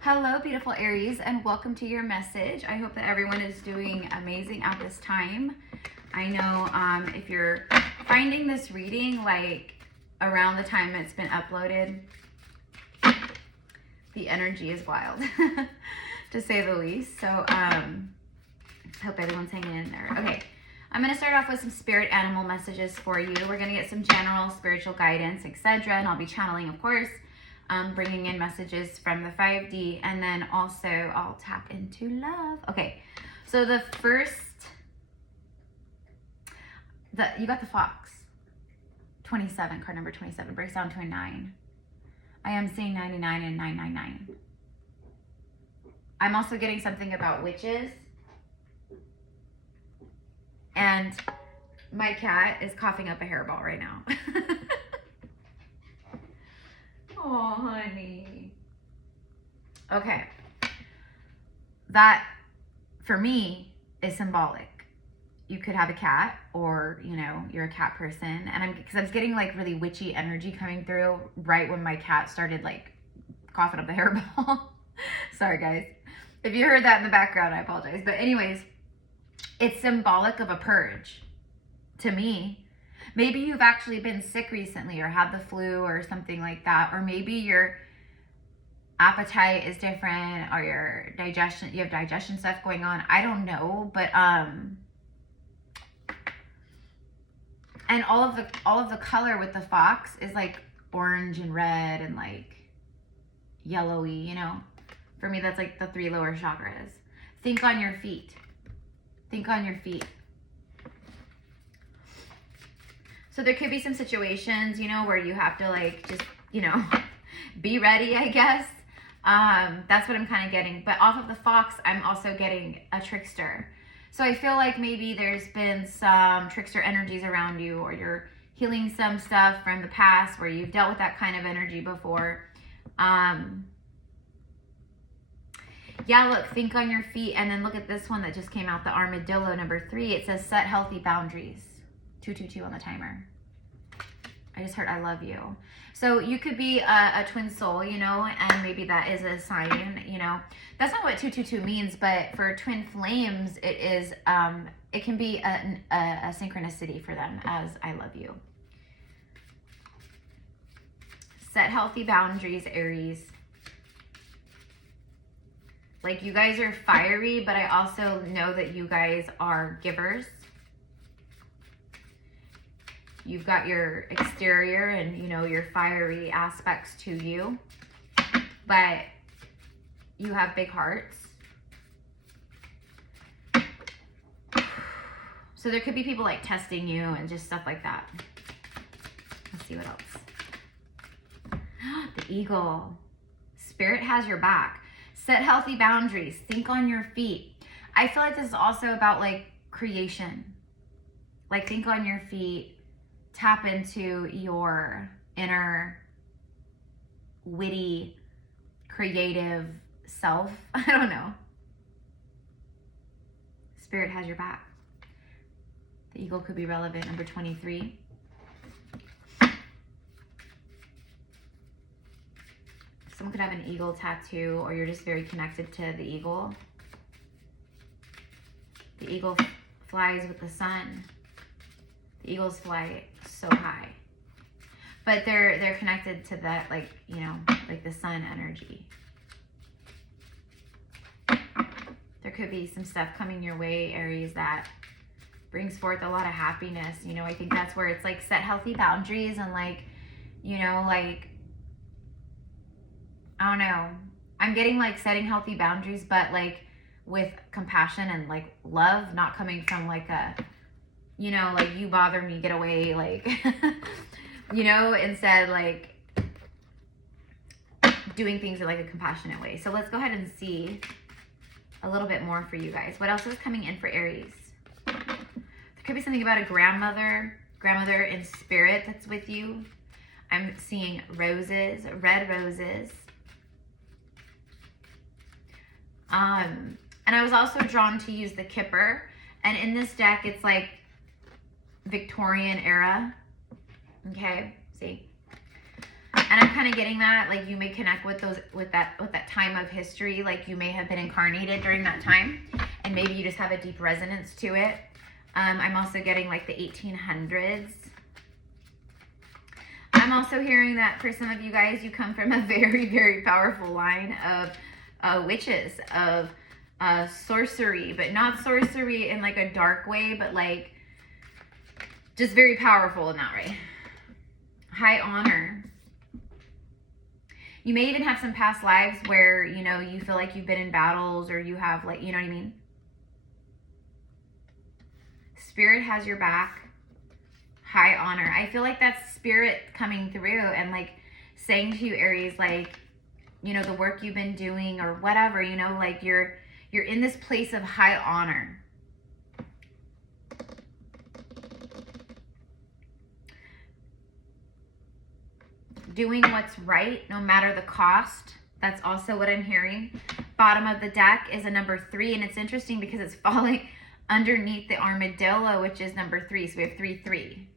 Hello, beautiful Aries, and welcome to your message. I hope that everyone is doing amazing at this time. I know if you're finding this reading like around the time it's been uploaded, the energy is wild, to say the least. So hope everyone's hanging in there. Okay, I'm going to start off with some spirit animal messages for you. We're going to get some general spiritual guidance, etc., and I'll be channeling, of course. Bringing in messages from the 5D, and then also I'll tap into love. Okay, so the first, you got the Fox, 27, card number 27, breaks down to a 9. I am seeing 99 and 999. I'm also getting something about witches, and my cat is coughing up a hairball right now. Oh, honey. Okay. That, for me, is symbolic. You could have a cat, or, you know, you're a cat person. And because I'm getting, like, really witchy energy coming through right when my cat started, like, coughing up the hairball. Sorry, guys. If you heard that in the background, I apologize. But anyways, it's symbolic of a purge to me. Maybe you've actually been sick recently or had the flu or something like that. Or maybe your appetite is different, or your digestion, you have digestion stuff going on. I don't know, but and all of the color with the fox is like orange and red and like yellowy, you know. For me, that's like the 3 lower chakras. Think on your feet. Think on your feet. So there could be some situations, you know, where you have to like just, you know, be ready, I guess. That's what I'm kind of getting. But off of the fox, I'm also getting a trickster. So I feel like maybe there's been some trickster energies around you, or you're healing some stuff from the past where you've dealt with that kind of energy before. Yeah, look, think on your feet. And then look at this one that just came out, the armadillo, number 3. It says set healthy boundaries. 222 on the timer. I just heard I love you. So you could be a twin soul, you know, and maybe that is a sign, you know. That's not what 222 means, but for twin flames, it is, it can be a synchronicity for them as I love you. Set healthy boundaries, Aries. Like, you guys are fiery, but I also know that you guys are givers. You've got your exterior and, you know, your fiery aspects to you, but you have big hearts. So there could be people like testing you and just stuff like that. Let's see what else. The eagle. Spirit has your back. Set healthy boundaries. Think on your feet. I feel like this is also about like creation. Like, think on your feet. Tap into your inner witty, creative self. I don't know. Spirit has your back. The eagle could be relevant. Number 23. Someone could have an eagle tattoo, or you're just very connected to the eagle. The eagle flies with the sun. The eagles fly so high, but they're connected to that, like, you know, like the sun energy. There could be some stuff coming your way, Aries, that brings forth a lot of happiness. You know, I think that's where it's like set healthy boundaries and like, you know, like, I don't know. I'm getting like setting healthy boundaries, but like with compassion and like love, not coming from like a, you know, like, you bother me, get away, like, you know, instead, like, doing things in, like, a compassionate way. So let's go ahead and see a little bit more for you guys. What else is coming in for Aries? There could be something about a grandmother in spirit that's with you. I'm seeing roses, red roses. And I was also drawn to use the kipper. And in this deck, it's, like, Victorian era. Okay, see? And I'm kind of getting that, like, you may connect with those, with that time of history. Like, you may have been incarnated during that time, and maybe you just have a deep resonance to it. I'm also getting like the 1800s. I'm also hearing that for some of you guys, you come from a very, very powerful line of witches, of sorcery, but not sorcery in like a dark way, but like just very powerful in that way. High honor. You may even have some past lives where, you know, you feel like you've been in battles, or you have, like, you know what I mean? Spirit has your back. High honor. I feel like that's spirit coming through and like saying to you, Aries, like, you know, the work you've been doing or whatever, you know, like you're in this place of high honor. Doing what's right, no matter the cost. That's also what I'm hearing. Bottom of the deck is a number 3, and it's interesting because it's falling underneath the armadillo, which is number 3. So we have 3, 3.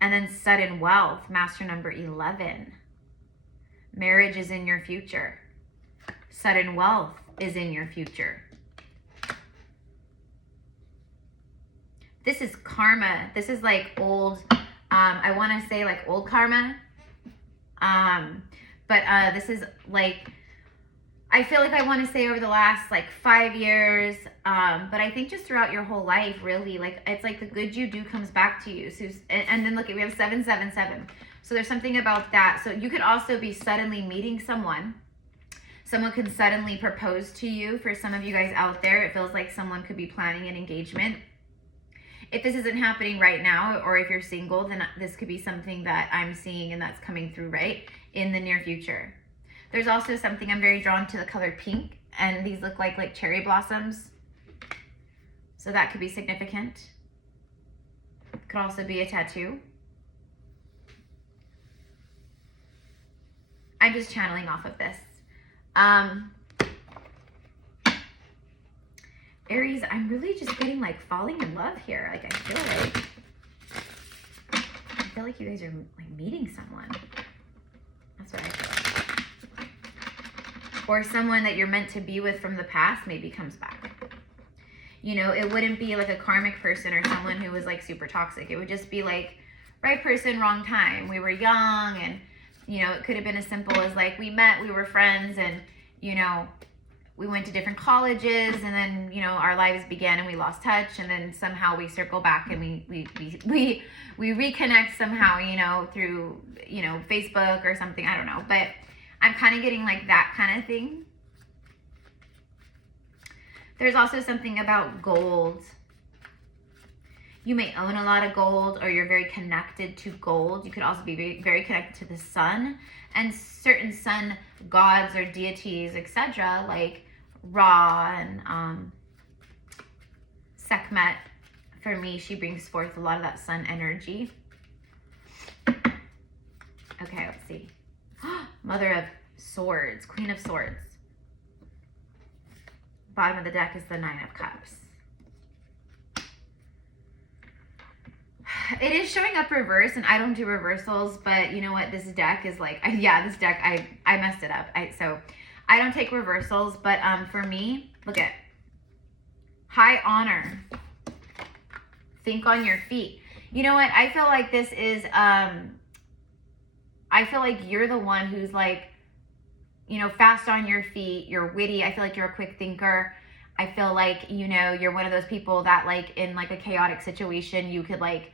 And then sudden wealth, master number 11. Marriage is in your future. Sudden wealth is in your future. This is karma. This is like old, I want to say like old karma. But this is like, I feel like I want to say over the last like 5 years, but I think just throughout your whole life, really, like it's like the good you do comes back to you. So, and then look, we have 777. So there's something about that. So you could also be suddenly meeting someone. Someone could suddenly propose to you. For some of you guys out there, it feels like someone could be planning an engagement. If this isn't happening right now, or if you're single, then this could be something that I'm seeing and that's coming through right in the near future. There's also something, I'm very drawn to the color pink, and these look like cherry blossoms. So that could be significant. Could also be a tattoo. I'm just channeling off of this. Aries, I'm really just getting like falling in love here. Like I feel like you guys are like meeting someone. That's what I feel like. Or someone that you're meant to be with from the past maybe comes back. You know, it wouldn't be like a karmic person or someone who was like super toxic. It would just be like right person, wrong time. We were young, and you know, it could have been as simple as like we met, we were friends, and you know, we went to different colleges, and then, you know, our lives began and we lost touch, and then somehow we circle back and we reconnect somehow, you know, through, you know, Facebook or something. I don't know, but I'm kind of getting like that kind of thing. There's also something about gold. You may own a lot of gold, or you're very connected to gold. You could also be very, very connected to the sun and certain sun gods or deities, etc., like Ra and Sekhmet. For me, she brings forth a lot of that sun energy. Okay, let's see. Mother of Swords, Queen of Swords. Bottom of the deck is the 9 of Cups. It is showing up reverse, and I don't do reversals, but you know what? This deck is like, yeah, this deck, I messed it up. So I don't take reversals, but for me, look at high honor. Think on your feet. You know what? I feel like this is, I feel like you're the one who's like, you know, fast on your feet. You're witty. I feel like you're a quick thinker. I feel like, you know, you're one of those people that like in like a chaotic situation, you could like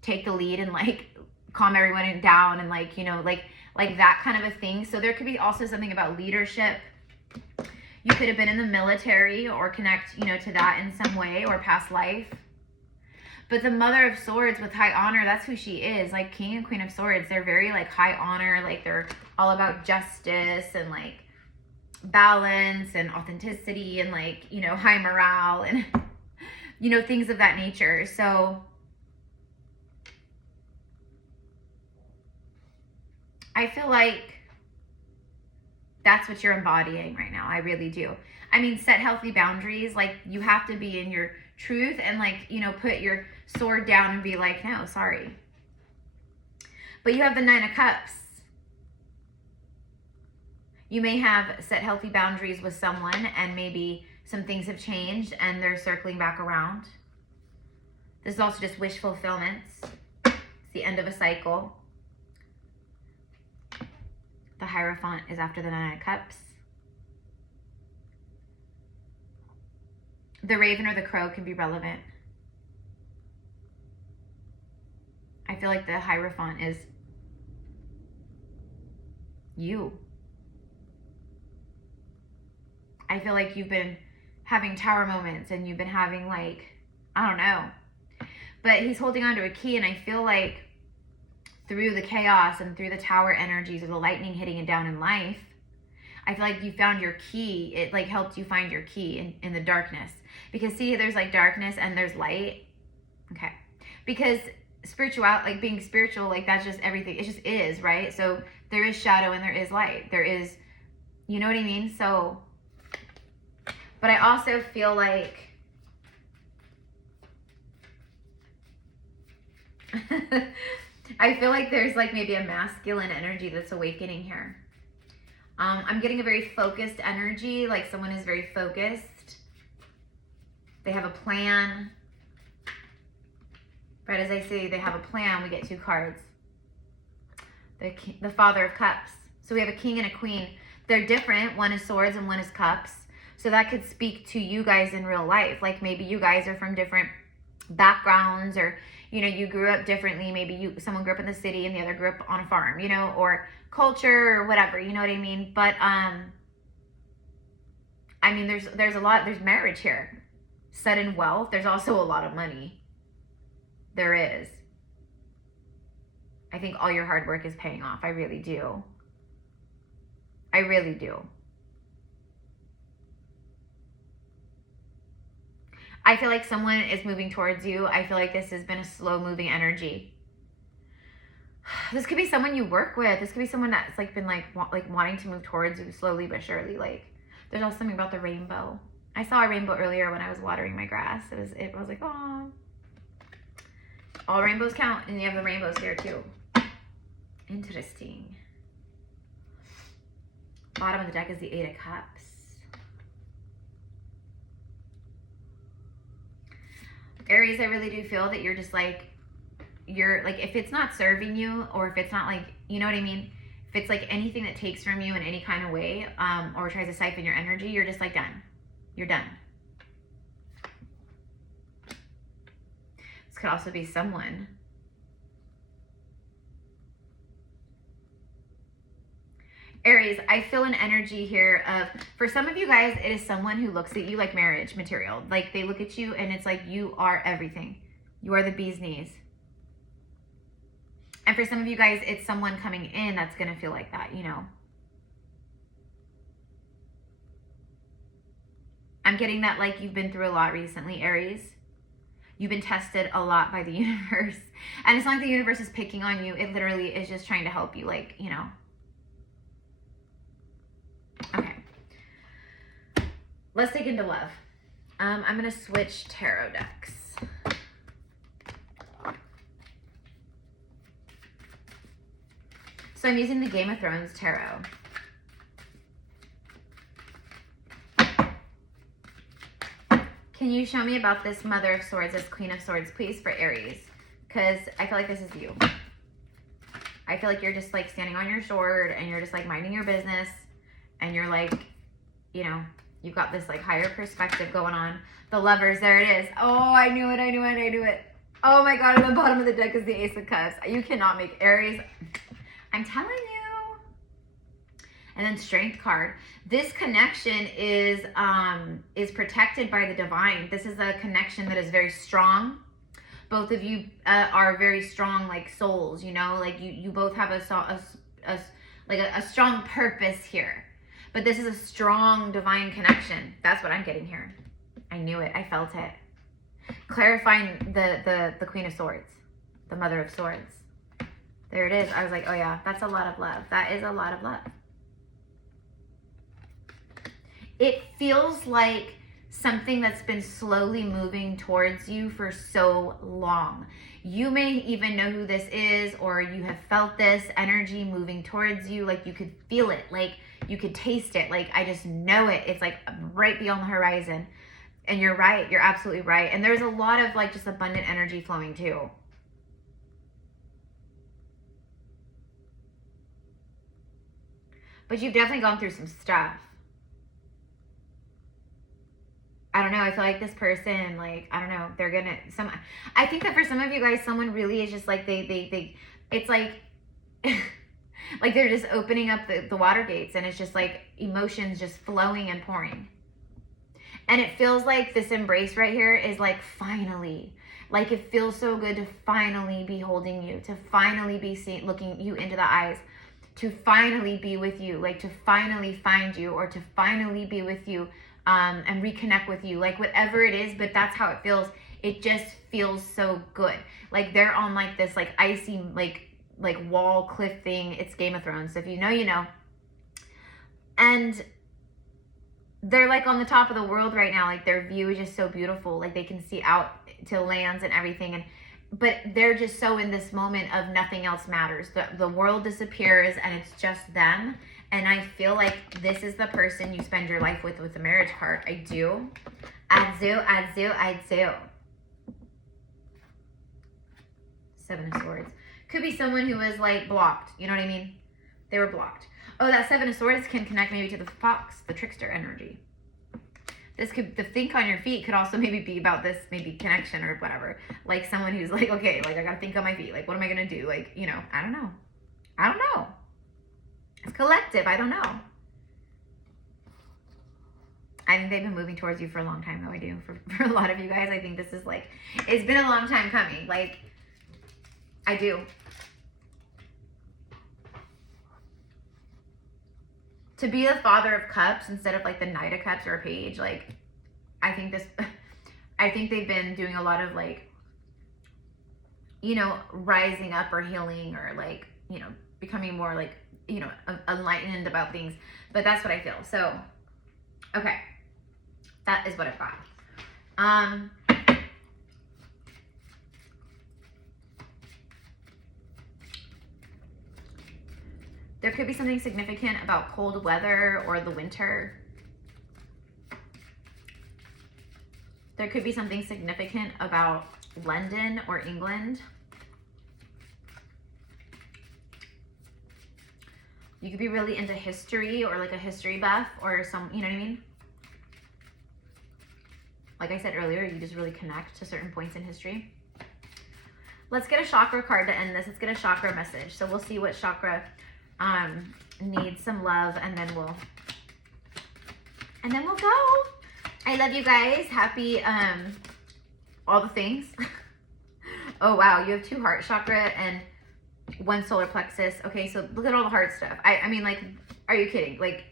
take the lead and like calm everyone down and like, you know, like that kind of a thing. So there could be also something about leadership. You could have been in the military or connect, you know, to that in some way, or past life. But the Mother of Swords with high honor, that's who she is. Like King and Queen of Swords, they're very like high honor. Like they're all about justice and like balance and authenticity and like, you know, high morale and, you know, things of that nature. So I feel like that's what you're embodying right now. I really do. I mean, set healthy boundaries. Like you have to be in your truth and like, you know, put your sword down and be like, no, sorry. But you have the 9 of Cups. You may have set healthy boundaries with someone and maybe some things have changed and they're circling back around. This is also just wish fulfillments. It's the end of a cycle. The Hierophant is after the 9 of Cups. The Raven or the Crow can be relevant. I feel like the Hierophant is you. I feel like you've been having tower moments and you've been having like, I don't know. But he's holding on to a key, and I feel like through the chaos and through the tower energies of the lightning hitting it down in life, I feel like you found your key. It like helped you find your key in the darkness. Because see, there's like darkness and there's light. Okay. Because like being spiritual, like that's just everything. It just is, right? So there is shadow and there is light. There is, you know what I mean? So, but I also feel like I feel like there's like maybe a masculine energy that's awakening here. I'm getting a very focused energy, like someone is very focused. They have a plan. Right as I say they have a plan, we get 2 cards. The Father of Cups. So we have a King and a Queen. They're different. One is Swords and one is Cups. So that could speak to you guys in real life. Like maybe you guys are from different backgrounds, or you know, you grew up differently. Maybe someone grew up in the city and the other grew up on a farm, you know, or culture or whatever, you know what I mean? But I mean, there's a lot, there's marriage here. Sudden wealth. There's also a lot of money. There is. I think all your hard work is paying off. I really do. I really do. I feel like someone is moving towards you. I feel like this has been a slow moving energy. This could be someone you work with. This could be someone that's like been like wanting to move towards you slowly but surely. Like there's also something about the rainbow. I saw a rainbow earlier when I was watering my grass. It was like, oh, all rainbows count, and you have the rainbows here too. Interesting. Bottom of the deck is the 8 of Cups. Aries, I really do feel that you're just like, you're like, if it's not serving you, or if it's not like, you know what I mean? If it's like anything that takes from you in any kind of way, or tries to siphon your energy, you're just like done. You're done. This could also be someone. Aries, I feel an energy here of, for some of you guys, it is someone who looks at you like marriage material. Like they look at you and it's like you are everything. You are the bee's knees. And for some of you guys, it's someone coming in that's going to feel like that, you know. I'm getting that like you've been through a lot recently, Aries. You've been tested a lot by the universe. And it's not like the universe is picking on you. It literally is just trying to help you, like, you know. Okay. Let's dig into love. I'm going to switch tarot decks. So I'm using the Game of Thrones tarot. Can you show me about this Mother of Swords, this Queen of Swords, please, for Aries? Because I feel like this is you. I feel like you're just like standing on your sword and you're just like minding your business. And you're like, you know, you've got this like higher perspective going on. The Lovers, there it is. Oh, I knew it, I knew it, I knew it. Oh my God, at the bottom of the deck is the Ace of Cups. You cannot make Aries. I'm telling you. And then Strength card. This connection is protected by the divine. This is a connection that is very strong. Both of you are very strong, like souls, you know, like you both have a strong purpose here. But this is a strong divine connection. That's what I'm getting here. I knew it. I felt it. Clarifying the Queen of Swords, the Mother of Swords. There it is. I was like, oh yeah, that's a lot of love. That is a lot of love. It feels like something that's been slowly moving towards you for so long. You may even know who this is, or you have felt this energy moving towards you. Like you could feel it, like you could taste it. Like I just know it. It's like right beyond the horizon. And you're right. You're absolutely right. And there's a lot of like just abundant energy flowing too. But you've definitely gone through some stuff. I don't know. I feel like this person, like, I don't know, they're gonna, I think that for some of you guys, someone really is just like, it's like, like they're just opening up the water gates, and it's just like emotions just flowing and pouring. And it feels like this embrace right here is like finally, like it feels so good to finally be holding you, to finally be looking you into the eyes, to finally be with you, like to finally find you, or to finally be with you. And reconnect with you, like whatever it is, but that's how it feels. It just feels so good. Like they're on like this like icy like wall cliff thing. It's Game of Thrones, so if you know, you know. And they're like on the top of the world right now. Like their view is just so beautiful. Like they can see out to lands and everything. But they're just so in this moment of nothing else matters. The world disappears and it's just them. And I feel like this is the person you spend your life with the marriage card. I do. I do. 7 of Swords. Could be someone who was like blocked. You know what I mean? They were blocked. Oh, that 7 of Swords can connect maybe to the fox, the trickster energy. This could, the think on your feet could also maybe be about this maybe connection or whatever. Like someone who's like, okay, like I gotta think on my feet. Like what am I gonna do? Like, you know, I don't know. I don't know. It's collective. I don't know. I think they've been moving towards you for a long time, though. I do. For a lot of you guys, I think this is like, it's been a long time coming. Like, I do. To be the Father of Cups instead of like the Knight of Cups or a Page, like, I think they've been doing a lot of like, you know, rising up or healing or like, you know, becoming more like, you know, enlightened about things. But that's what I feel. So, okay. That is what I've got. There could be something significant about cold weather or the winter. There could be something significant about London or England. You could be really into history or like a history buff or some, you know what I mean? Like I said earlier, you just really connect to certain points in history. Let's get a chakra card to end this. Let's get a chakra message. So we'll see what chakra needs some love, and then we'll go. I love you guys. Happy all the things. Oh wow, you have 2 heart chakra and 1 solar plexus. Okay, so look at all the heart stuff. I mean, like, are you kidding? Like,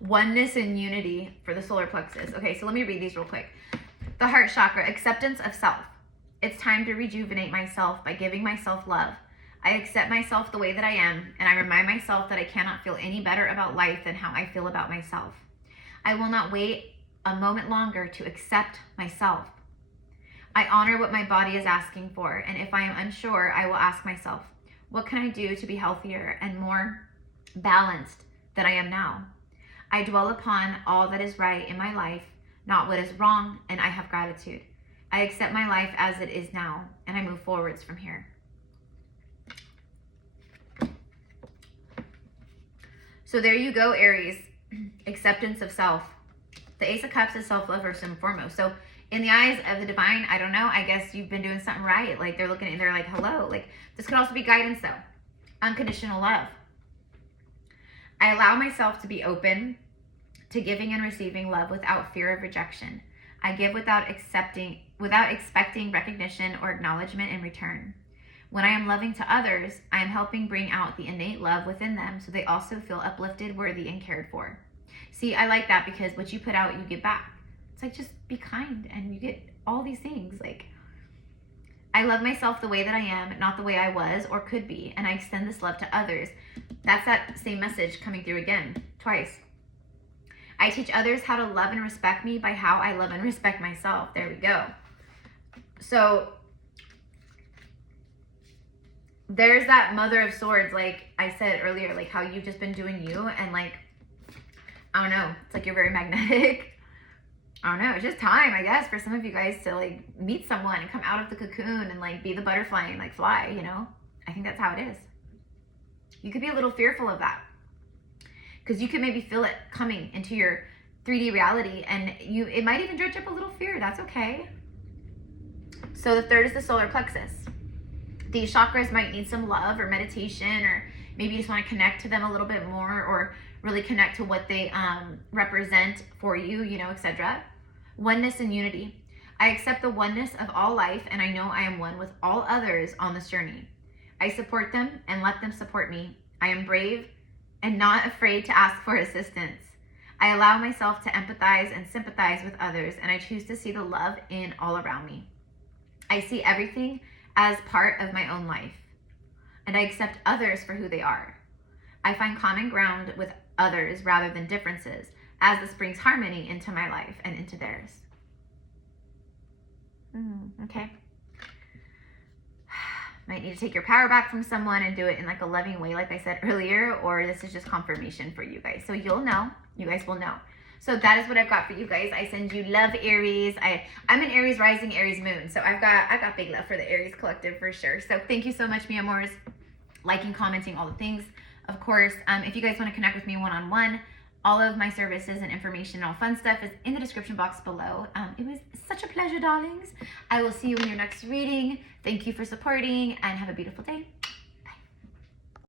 oneness and unity for the solar plexus. Okay, so let me read these real quick. The heart chakra, acceptance of self. It's time to rejuvenate myself by giving myself love. I accept myself the way that I am, and I remind myself that I cannot feel any better about life than how I feel about myself. I will not wait a moment longer to accept myself. I honor what my body is asking for, and if I am unsure, I will ask myself, what can I do to be healthier and more balanced than I am now? I dwell upon all that is right in my life, not what is wrong, and I have gratitude. I accept my life as it is now, and I move forwards from here. So there you go, Aries. Acceptance of self. The Ace of Cups is self-love first and foremost. So in the eyes of the divine, I don't know, I guess you've been doing something right. Like they're looking and they're like, hello. Like this could also be guidance though. Unconditional love. I allow myself to be open to giving and receiving love without fear of rejection. I give without expecting recognition or acknowledgement in return. When I am loving to others, I am helping bring out the innate love within them so they also feel uplifted, worthy, and cared for. See, I like that because what you put out, you get back. It's like, just be kind and you get all these things. Like, I love myself the way that I am, not the way I was or could be, and I extend this love to others. That's that same message coming through again, twice. I teach others how to love and respect me by how I love and respect myself. There we go. So there's that Mother of Swords, like I said earlier, like how you've just been doing you, and like, I don't know, it's like you're very magnetic. I don't know, it's just time, I guess, for some of you guys to like meet someone and come out of the cocoon and like be the butterfly and like fly, you know? I think that's how it is. You could be a little fearful of that because you could maybe feel it coming into your 3D reality, and it might even dredge up a little fear. That's okay. So the third is the solar plexus. These chakras might need some love or meditation, or maybe you just want to connect to them a little bit more, or really connect to what they represent for you, you know, etc. Oneness and unity. I accept the oneness of all life, and I know I am one with all others on this journey. I support them and let them support me. I am brave and not afraid to ask for assistance. I allow myself to empathize and sympathize with others, and I choose to see the love in all around me. I see everything as part of my own life, and I accept others for who they are. I find common ground with others rather than differences, as this brings harmony into my life and into theirs. Okay. Might need to take your power back from someone and do it in like a loving way, like I said earlier, or this is just confirmation for you guys. So you'll know, you guys will know. So that is what I've got for you guys. I send you love, Aries. I'm an Aries rising, Aries moon. So I've got big love for the Aries collective for sure. So thank you so much, mi amors. Liking, commenting, all the things. Of course, if you guys want to connect with me one-on-one, all of my services and information and all fun stuff is in the description box below. It was such a pleasure, darlings. I will see you in your next reading. Thank you for supporting, and have a beautiful day.